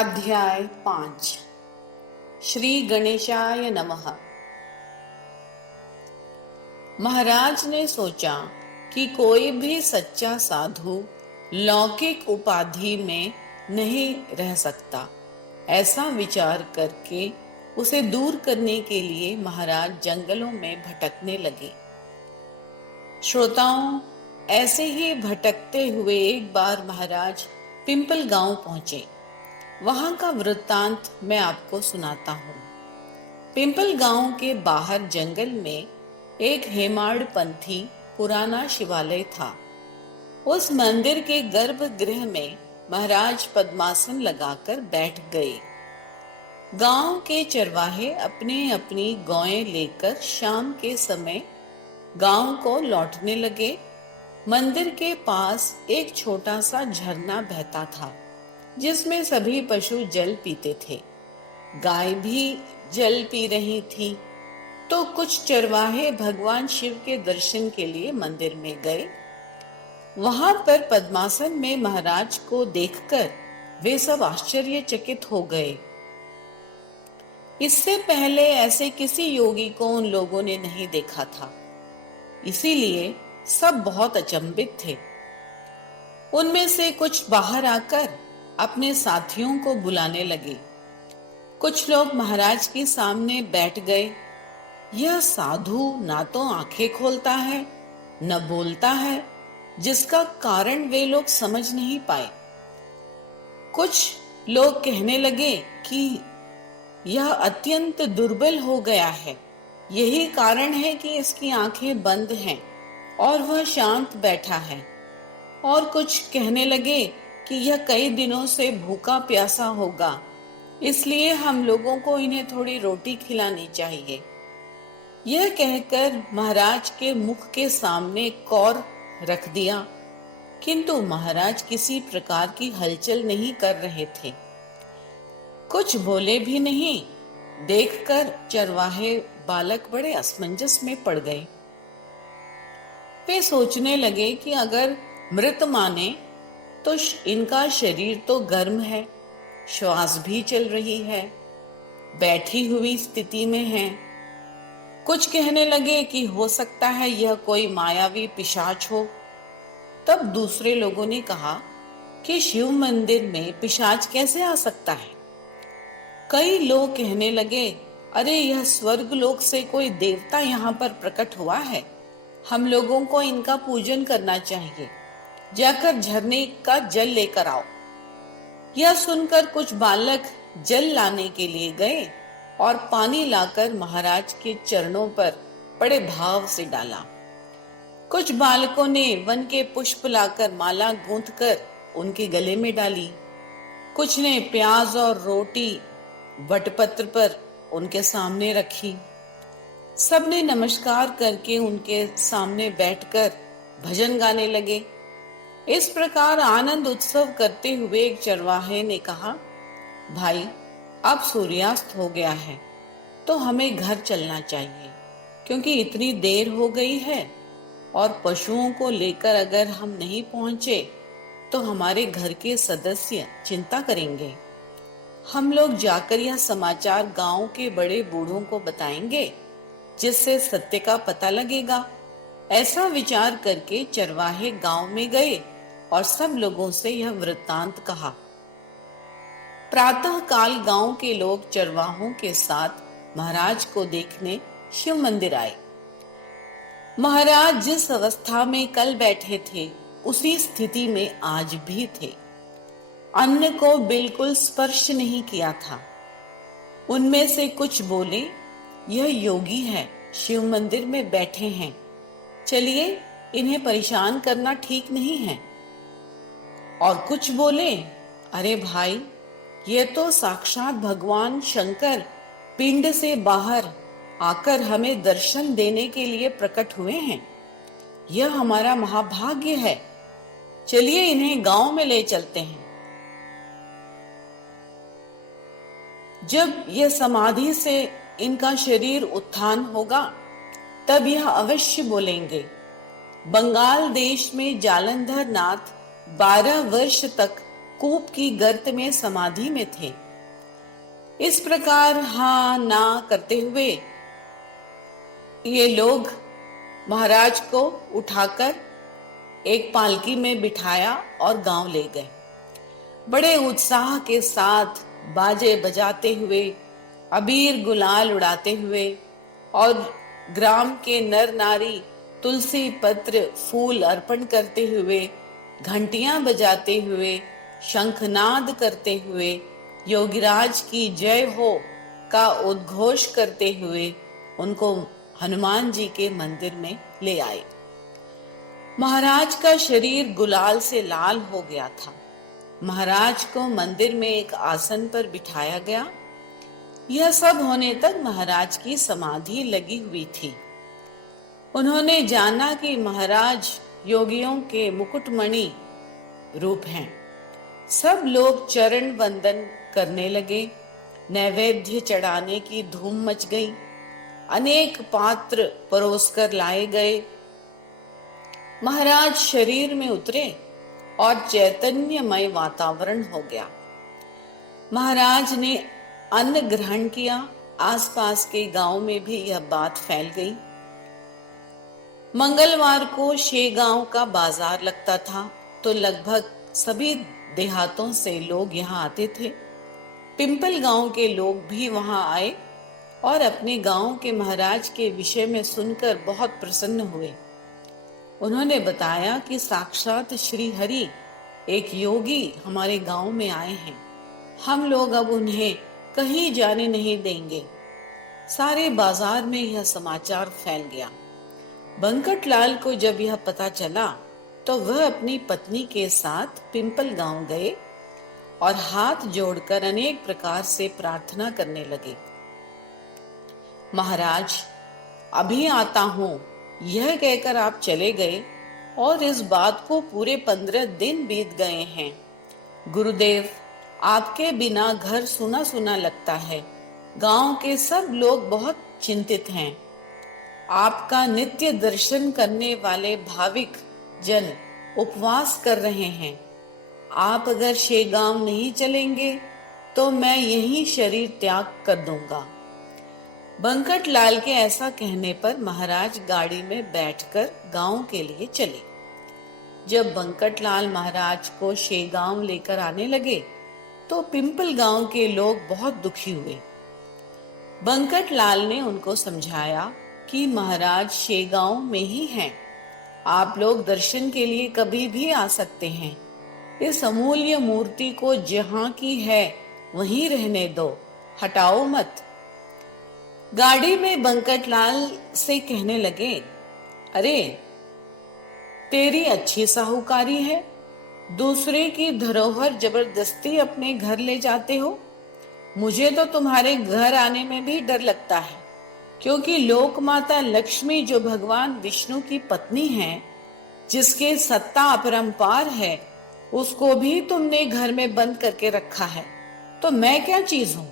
अध्याय 5। श्री गणेशाय नमः। महाराज ने सोचा कि कोई भी सच्चा साधु लौकिक उपाधि में नहीं रह सकता। ऐसा विचार करके उसे दूर करने के लिए महाराज जंगलों में भटकने लगे। श्रोताओं, ऐसे ही भटकते हुए एक बार महाराज पिंपल गांव पहुंचे। वहां का वृत्तांत मैं आपको सुनाता हूँ। पिंपल गांव के बाहर जंगल में एक हेमाड़ पंथी पुराना शिवालय था। उस मंदिर के गर्भगृह में महाराज पद्मासन लगाकर बैठ गए। गांव के चरवाहे अपने अपनी गौएं लेकर शाम के समय गांव को लौटने लगे। मंदिर के पास एक छोटा सा झरना बहता था जिसमें सभी पशु जल पीते थे। गाय भी जल पी रही थी। तो कुछ चरवाहे भगवान शिव के दर्शन के लिए मंदिर में गए। वहां पर पद्मासन में महाराज को देखकर वे सब आश्चर्यचकित हो गए। इससे पहले ऐसे किसी योगी को उन लोगों ने नहीं देखा था, इसीलिए सब बहुत अचंभित थे। उनमें से कुछ बाहर आकर अपने साथियों को बुलाने लगे। कुछ लोग महाराज के सामने बैठ गए। यह साधु ना तो आंखें खोलता है न बोलता है, जिसका कारण वे लोग समझ नहीं पाए। कुछ लोग कहने लगे कि यह अत्यंत दुर्बल हो गया है, यही कारण है कि इसकी आंखें बंद हैं और वह शांत बैठा है। और कुछ कहने लगे कि यह कई दिनों से भूखा प्यासा होगा, इसलिए हम लोगों को इन्हें थोड़ी रोटी खिलानी चाहिए। यह कहकर महाराज के मुख के सामने कौर रख दिया, किंतु महाराज किसी प्रकार की हलचल नहीं कर रहे थे। कुछ बोले भी नहीं। देखकर चरवाहे बालक बड़े असमंजस में पड़ गए। वे सोचने लगे कि अगर मृत माने तो इनका शरीर तो गर्म है, श्वास भी चल रही है, बैठी हुई स्थिति में है। कुछ कहने लगे कि हो सकता है यह कोई मायावी पिशाच हो। तब दूसरे लोगों ने कहा कि शिव मंदिर में पिशाच कैसे आ सकता है। कई लोग कहने लगे, अरे यह स्वर्ग लोक से कोई देवता यहाँ पर प्रकट हुआ है, हम लोगों को इनका पूजन करना चाहिए, जाकर झरने का जल लेकर आओ। यह सुनकर कुछ बालक जल लाने के लिए गए और पानी लाकर महाराज के चरणों पर बड़े भाव से डाला। कुछ बालकों ने वन के पुष्प लाकर माला गूंथकर उनके गले में डाली। कुछ ने प्याज और रोटी वटपत्र पर उनके सामने रखी। सबने नमस्कार करके उनके सामने बैठकर भजन गाने लगे। इस प्रकार आनंद उत्सव करते हुए एक चरवाहे ने कहा, भाई अब सूर्यास्त हो गया है तो हमें घर चलना चाहिए, क्योंकि इतनी देर हो गई है और पशुओं को लेकर अगर हम नहीं पहुंचे तो हमारे घर के सदस्य चिंता करेंगे। हम लोग जाकर यह समाचार गांव के बड़े बूढ़ों को बताएंगे, जिससे सत्य का पता लगेगा। ऐसा विचार करके चरवाहे गांव में गए और सब लोगों से यह वृत्तांत कहा। प्रातः काल गांव के लोग चरवाहों के साथ महाराज को देखने शिव मंदिर आए। महाराज जिस अवस्था में कल बैठे थे उसी स्थिति में आज भी थे। अन्न को बिल्कुल स्पर्श नहीं किया था। उनमें से कुछ बोले, यह योगी है, शिव मंदिर में बैठे हैं, चलिए इन्हें परेशान करना ठीक नहीं है। और कुछ बोले, अरे भाई ये तो साक्षात भगवान शंकर पिंड से बाहर आकर हमें दर्शन देने के लिए प्रकट हुए हैं, यह हमारा महाभाग्य है, चलिए इन्हें गांव में ले चलते हैं। जब यह समाधि से इनका शरीर उत्थान होगा तब यह अवश्य बोलेंगे। बंगाल देश में जालंधर नाथ 12 वर्ष तक कूप की गर्त में समाधि में थे। इस प्रकार हाँ ना करते हुए ये लोग महाराज को उठाकर एक पालकी में बिठाया और गांव ले गए। बड़े उत्साह के साथ बाजे बजाते हुए, अबीर गुलाल उड़ाते हुए और ग्राम के नर नारी तुलसी पत्र फूल अर्पण करते हुए, घंटियां बजाते हुए, शंखनाद करते हुए, योगीराज की जय हो का उद्घोष करते हुए उनको हनुमान जी के मंदिर में ले आए। महाराज का शरीर गुलाल से लाल हो गया था। महाराज को मंदिर में एक आसन पर बिठाया गया। यह सब होने तक महाराज की समाधि लगी हुई थी। उन्होंने जाना कि महाराज योगियों के मुकुटमणि रूप हैं। सब लोग चरण वंदन करने लगे। नैवेद्य चढ़ाने की धूम मच गई। अनेक पात्र परोसकर लाए गए। महाराज शरीर में उतरे और चैतन्यमय वातावरण हो गया। महाराज ने अन्न ग्रहण किया। आसपास के गांव में भी यह बात फैल गई। मंगलवार को शेगांव का बाजार लगता था, तो लगभग सभी देहातों से लोग यहाँ आते थे। पिंपल गांव के लोग भी वहां आए और अपने गांव के महाराज के विषय में सुनकर बहुत प्रसन्न हुए। उन्होंने बताया कि साक्षात श्री हरि एक योगी हमारे गांव में आए हैं। हम लोग अब उन्हें कहीं जाने नहीं देंगे। सारे बाजार में यह समाचार फैल गया। बंकटलाल को जब यह पता चला तो वह अपनी पत्नी के साथ पिंपल गांव गए और हाथ जोड़कर अनेक प्रकार से प्रार्थना करने लगे। महाराज, अभी आता हूं, यह कहकर आप चले गए और इस बात को पूरे 15 दिन बीत गए हैं। गुरुदेव, आपके बिना घर सुना सुना लगता है। गांव के सब लोग बहुत चिंतित हैं। आपका नित्य दर्शन करने वाले भाविक जन उपवास कर रहे हैं। आप अगर शेगांव नहीं चलेंगे तो मैं यहीं शरीर त्याग कर दूंगा। बंकटलाल के ऐसा कहने पर महाराज गाड़ी में बैठकर गांव के लिए चले। जब बंकटलाल महाराज को शेगांव लेकर आने लगे तो पिंपल गांव के लोग बहुत दुखी हुए। बंकटलाल ने उनको समझाया कि महाराज शेगांव में ही हैं। आप लोग दर्शन के लिए कभी भी आ सकते हैं। इस अमूल्य मूर्ति को जहां की है वहीं रहने दो, हटाओ मत। गाड़ी में बंकटलाल से कहने लगे, अरे तेरी अच्छी साहूकारी है, दूसरे की धरोहर जबरदस्ती अपने घर ले जाते हो। मुझे तो तुम्हारे घर आने में भी डर लगता है, क्योंकि लोक माता लक्ष्मी जो भगवान विष्णु की पत्नी है, जिसके सत्ता अपरंपार है, उसको भी तुमने घर में बंद करके रखा है। तो मैं क्या चीज हूं?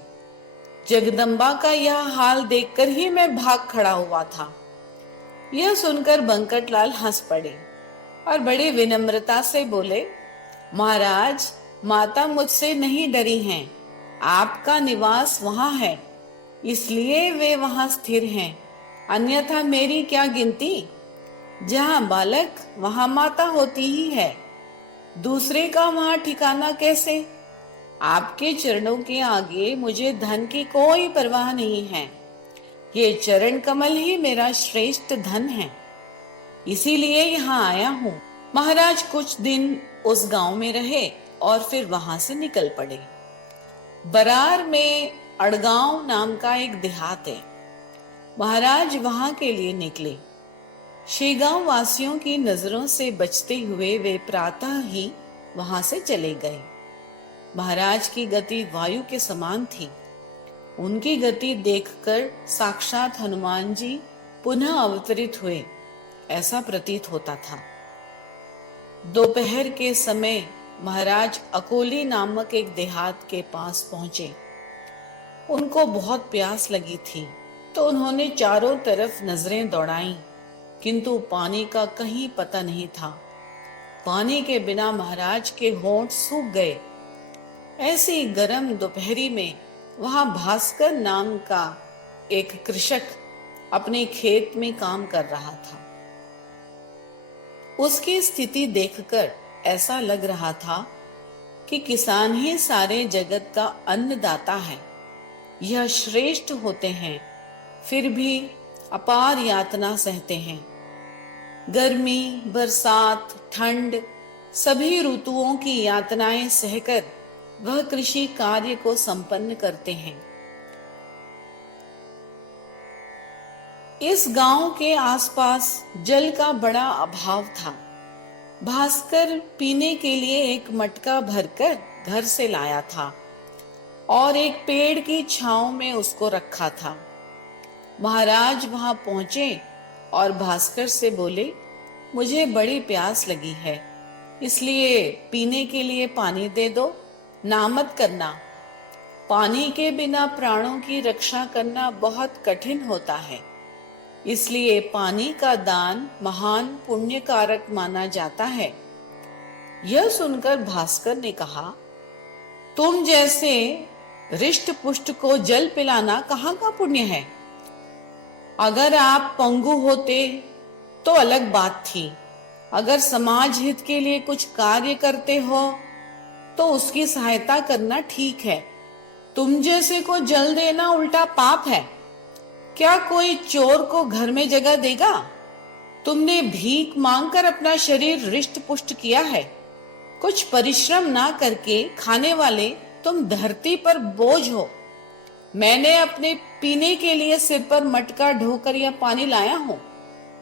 जगदम्बा का यह हाल देखकर ही मैं भाग खड़ा हुआ था। यह सुनकर बंकटलाल हंस पड़े और बड़ी विनम्रता से बोले, महाराज, माता मुझसे नहीं डरी हैं। आपका निवास वहां है, इसलिए वे वहां स्थिर हैं। अन्यथा मेरी क्या गिनती? जहां बालक वहां माता होती ही है। दूसरे का वहां ठिकाना कैसे? आपके चरणों के आगे मुझे धन की कोई परवाह नहीं है। ये चरण कमल ही मेरा श्रेष्ठ धन है, इसीलिए यहाँ आया हूँ। महाराज कुछ दिन उस गांव में रहे और फिर वहां से निकल पड़े। बरार में अड़गांव नाम का एक देहात है। महाराज वहां के लिए निकले। शेगांव वासियों की नजरों से बचते हुए वे प्रातः ही वहां से चले गए। महाराज की गति वायु के समान थी। उनकी गति देखकर साक्षात हनुमान जी पुनः अवतरित हुए, ऐसा प्रतीत होता था। दोपहर के समय महाराज अकोली नामक एक देहात के पास पहुंचे। उनको बहुत प्यास लगी थी, तो उन्होंने चारों तरफ नजरें दौड़ाईं, किंतु पानी का कहीं पता नहीं था। पानी के बिना महाराज के होंठ सूख गए ऐसी गर्म दोपहरी में वहां भास्कर नाम का एक कृषक अपने खेत में काम कर रहा था। उसकी स्थिति देखकर ऐसा लग रहा था कि किसान ही सारे जगत का अन्नदाता है। यह श्रेष्ठ होते हैं, फिर भी अपार यातना सहते हैं। गर्मी, बरसात, ठंड, सभी ऋतुओं की यातनाएं सहकर वह कृषि कार्य को संपन्न करते हैं। इस गांव के आसपास जल का बड़ा अभाव था। भास्कर पीने के लिए एक मटका भरकर घर से लाया था और एक पेड़ की छांव में उसको रखा था। महाराज वहां पहुंचे और भास्कर से बोले, मुझे बड़ी प्यास लगी है, इसलिए पीने के लिए पानी दे दो, ना मत करना। पानी के बिना प्राणों की रक्षा करना बहुत कठिन होता है, इसलिए पानी का दान महान पुण्य कारक माना जाता है। यह सुनकर भास्कर ने कहा, तुम जैसे रिष्ट पुष्ट को जल पिलाना कहाँ का पुण्य है। अगर आप पंगु होते तो अलग बात थी। अगर समाज हित के लिए कुछ कार्य करते हो तो उसकी सहायता करना ठीक है। तुम जैसे को जल देना उल्टा पाप है। क्या कोई चोर को घर में जगह देगा? तुमने भीख मांगकर अपना शरीर रिष्ट पुष्ट किया है। कुछ परिश्रम ना करके खाने वाले तुम धरती पर बोझ हो। मैंने अपने पीने के लिए सिर पर मटका ढोकर यह पानी लाया हूं,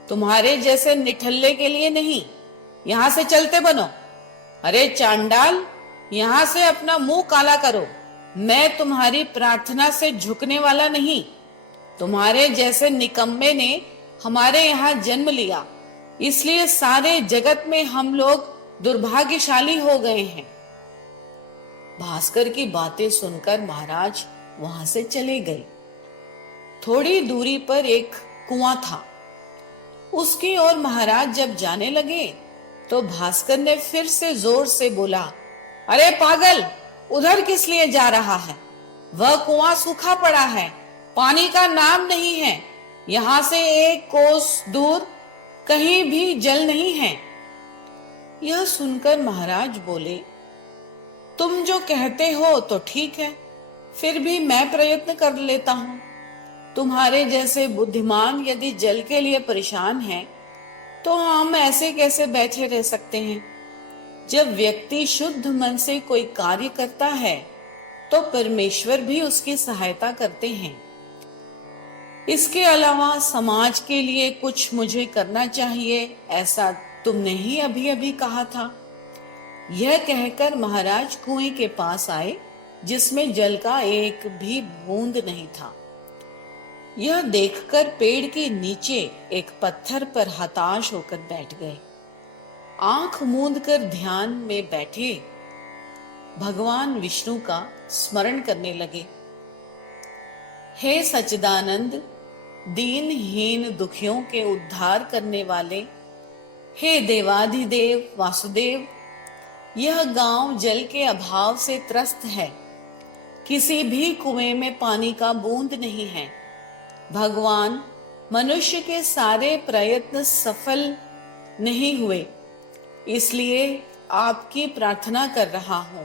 तुम्हारे जैसे निठल्ले के लिए नहीं। यहां से चलते बनो। अरे चांडाल, यहां से अपना मुंह काला करो। मैं तुम्हारी प्रार्थना से झुकने वाला नहीं। तुम्हारे जैसे निकम्मे ने हमारे यहाँ जन्म लिया, इसलिए सारे जगत में हम लोग दुर्भाग्यशाली हो गए हैं। भास्कर की बातें सुनकर महाराज वहां से चले गए। थोड़ी दूरी पर एक कुआं था। उसकी ओर महाराज जब जाने लगे तो भास्कर ने फिर से जोर से बोला, अरे पागल, उधर किस लिए जा रहा है? वह कुआं सूखा पड़ा है, पानी का नाम नहीं है। यहां से एक कोस दूर कहीं भी जल नहीं है। यह सुनकर महाराज बोले, तुम जो कहते हो तो ठीक है, फिर भी मैं प्रयत्न कर लेता हूं। तुम्हारे जैसे बुद्धिमान यदि जल के लिए परेशान हैं, तो हम ऐसे कैसे बैठे रह सकते हैं? जब व्यक्ति शुद्ध मन से कोई कार्य करता है तो परमेश्वर भी उसकी सहायता करते हैं। इसके अलावा समाज के लिए कुछ मुझे करना चाहिए, ऐसा तुमने ही अभी अभी कहा था। यह कहकर महाराज कुएं के पास आए, जिसमें जल का एक भी बूंद नहीं था। यह देखकर पेड़ के नीचे एक पत्थर पर हताश होकर बैठ गए। आंख मूंद कर ध्यान में बैठे भगवान विष्णु का स्मरण करने लगे। हे सच्चिदानंद, दीनहीन दुखियों के उद्धार करने वाले, हे देवाधिदेव वासुदेव, यह गांव जल के अभाव से त्रस्त है। किसी भी कुएं में पानी का बूंद नहीं है। भगवान, मनुष्य के सारे प्रयत्न सफल नहीं हुए, इसलिए आपकी प्रार्थना कर रहा हूं।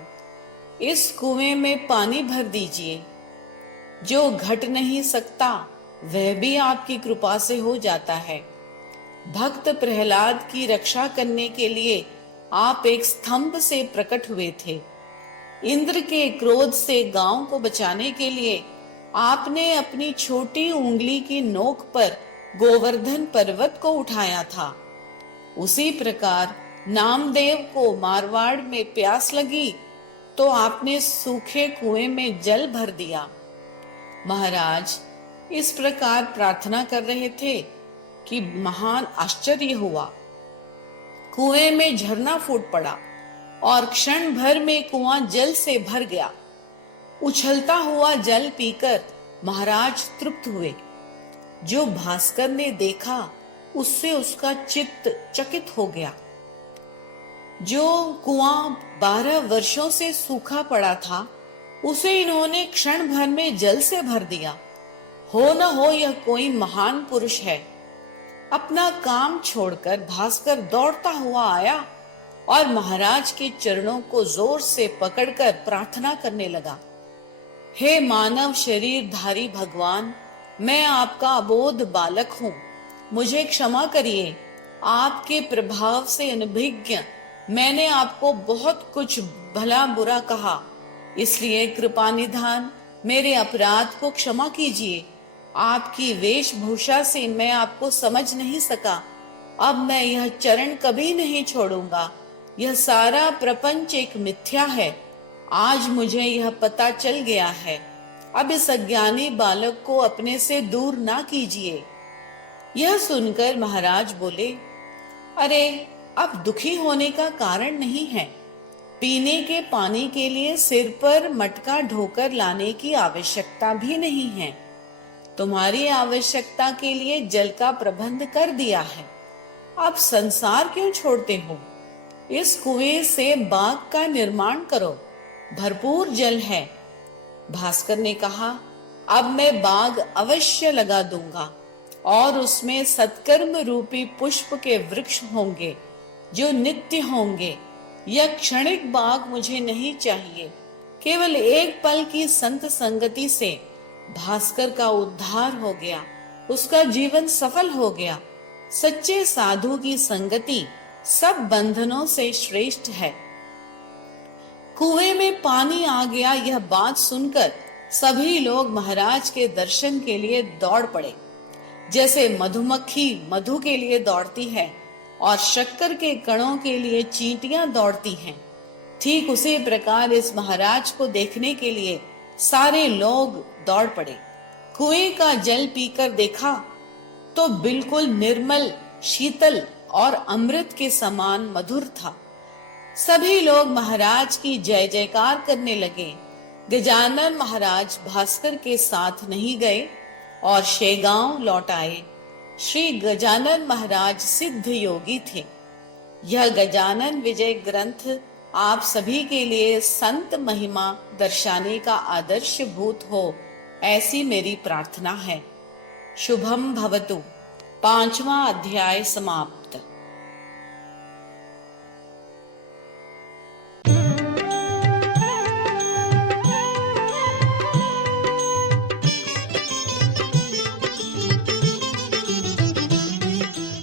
इस कुएं में पानी भर दीजिए। जो घट नहीं सकता वह भी आपकी कृपा से हो जाता है। भक्त प्रहलाद की रक्षा करने के लिए आप एक स्तंभ से प्रकट हुए थे। इंद्र के क्रोध से गांव को बचाने के लिए आपने अपनी छोटी उंगली की नोक पर गोवर्धन पर्वत को उठाया था। उसी प्रकार नामदेव को मारवाड़ में प्यास लगी तो आपने सूखे कुएं में जल भर दिया। महाराज इस प्रकार प्रार्थना कर रहे थे कि महान आश्चर्य हुआ। कुएं में झरना फूट पड़ा और क्षण भर में कुआं जल से भर गया। उछलता हुआ जल पीकर महाराज तृप्त हुए। जो भास्कर ने देखा उससे उसका चित्त चकित हो गया। जो कुआं 12 वर्षों से सूखा पड़ा था, उसे इन्होंने क्षण भर में जल से भर दिया। हो न हो यह कोई महान पुरुष है। अपना काम छोड़कर भास्कर दौड़ता हुआ आया और महाराज के चरणों को जोर से पकड़कर प्रार्थना करने लगा। हे मानव शरीरधारी भगवान, मैं आपका अबोध बालक हूँ, मुझे क्षमा करिए। आपके प्रभाव से अनभिज्ञ मैंने आपको बहुत कुछ भला बुरा कहा, इसलिए कृपा निधान मेरे अपराध को क्षमा कीजिए। आपकी वेशभूषा से मैं आपको समझ नहीं सका। अब मैं यह चरण कभी नहीं छोड़ूंगा। यह सारा प्रपंच एक मिथ्या है। आज मुझे यह पता चल गया है। अब इस अज्ञानी बालक को अपने से दूर ना कीजिए। यह सुनकर महाराज बोले, अरे अब दुखी होने का कारण नहीं है। पीने के पानी के लिए सिर पर मटका ढोकर लाने की आवश्यकता भी नहीं है। तुम्हारी आवश्यकता के लिए जल का प्रबंध कर दिया है। अब संसार क्यों छोड़ते हो? इस कुएं से बाग का निर्माण करो, भरपूर जल है। भास्कर ने कहा, अब मैं बाग अवश्य लगा दूंगा और उसमें सत्कर्म रूपी पुष्प के वृक्ष होंगे जो नित्य होंगे। यह क्षणिक बाग मुझे नहीं चाहिए। केवल एक पल की संत संगति से भास्कर का उद्धार हो गया, उसका जीवन सफल हो गया। सच्चे साधु की संगति सब बंधनों से श्रेष्ठ है। कुएं में पानी आ गया, यह बात सुनकर सभी लोग महाराज के दर्शन के लिए दौड़ पड़े। जैसे मधुमक्खी मधु के लिए दौड़ती है और शक्कर के कणों के लिए चींटियां दौड़ती हैं, ठीक उसी प्रकार इस महाराज को देखने के लिए सारे लोग दौड़ पड़े। कुएं का जल पीकर देखा तो बिल्कुल निर्मल, शीतल और अमृत के समान मधुर था। सभी लोग महाराज की जय जयकार करने लगे। गजानन महाराज भास्कर के साथ नहीं गए और शेगांव लौट आए। श्री गजानन महाराज सिद्ध योगी थे। यह गजानन विजय ग्रंथ आप सभी के लिए संत महिमा दर्शाने का आदर्श भूत हो, ऐसी मेरी प्रार्थना है। शुभम भवतु। 5वां अध्याय समाप्त।